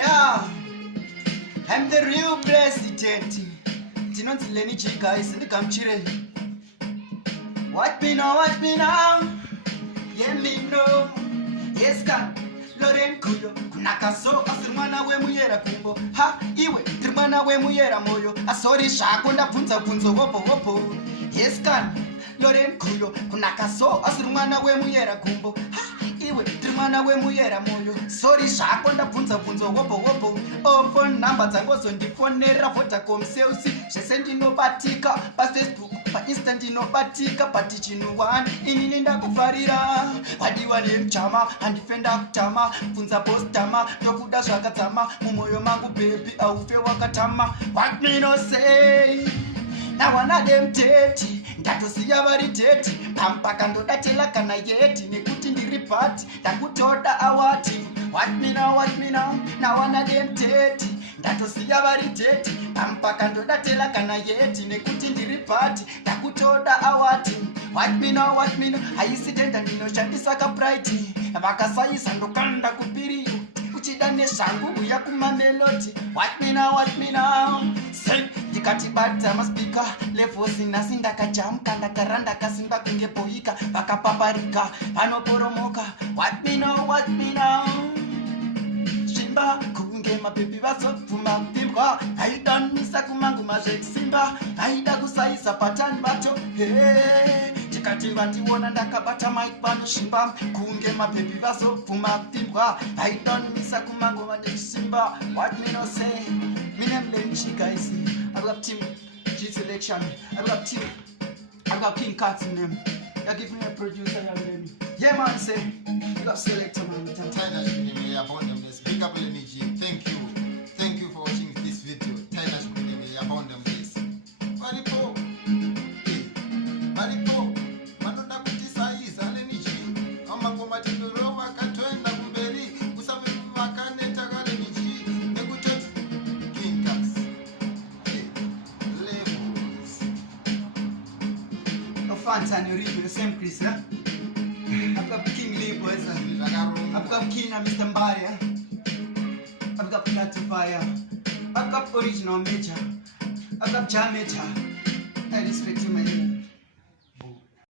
Yeah, I'm the real president. Tinonzi Lenny G guys, in the country. What me now, yeah me know. Yes, God, Loren Kuyo, Kunakaso, Asumana Wemuyera Kumbo. Ha, Iwe, Trimana Wemuyera Moyo, Asori Shakunda Punza Punzo Wopo. Yes, God, Loren Kuyo, Kunakaso, Asumana Wemuyera Kumbo. Ha, Iwe, Trimana Wemuyera Moyo, Sori Shakunda Punza Punzo Wopo. Oh, phone number Tangos on the phone, Nera Votacom sales. She sent in no batika, but Facebook. Pa instant inobatika patichinuwan inininda kufarira wadiwa nemchama handifenda kutama funza postama yokuda zvakatama mumoyo mangu baby aufe wakatama. What me no say nawana dem teti ndatosiya vari teti pampaka ndodatela kana yeti nekuti ndiri pati ndakutoda awati. What me now nawana dem teti ndatosiya vari teti pampaka ndodatela kana yeti nekuti ndiri pati ndakutoda awati. What me now haisitenda ndinoshandisa kapriti vakasaisa ndokanda kupiriyo uchida nezvangu uya kumamelodi. What me now say ndikatibata maspika levosi nasi ndakajamka ndakaranda kasimba kunge boika vakapaparika vanoporomoka. What me now shimba kunge mabebi vasopfuma mpibwa aidanisa kumangu mazvekisimba aida kusaisa patani vato tikatimba ndiwona ndakabata maipano shimba kunge mabebi vasopfuma mpibwa aidanisa kumangu mazvekisimba. What me no say mine mlenchi guys. I've got team G selection, I've got King Kaks in them. You give me a producer, yeah man, say you got selector man. Tynash Bineme upon them. Big up energy. Thank you for watching this video. Tynash Bineme upon them. Maripo, Manoda Kutisa is an energy. Amagoma Tinurova Katoenda Kuberi, Usabi Makane Tagaleji, Negutet, King Kaks. Levels. No fans and you read the same place, huh? I've got King Lee boys, I've got King and Mr. Mbaria, I've got Plato Fire, I've got Original Major, I've got Jam Major. I respect you, man.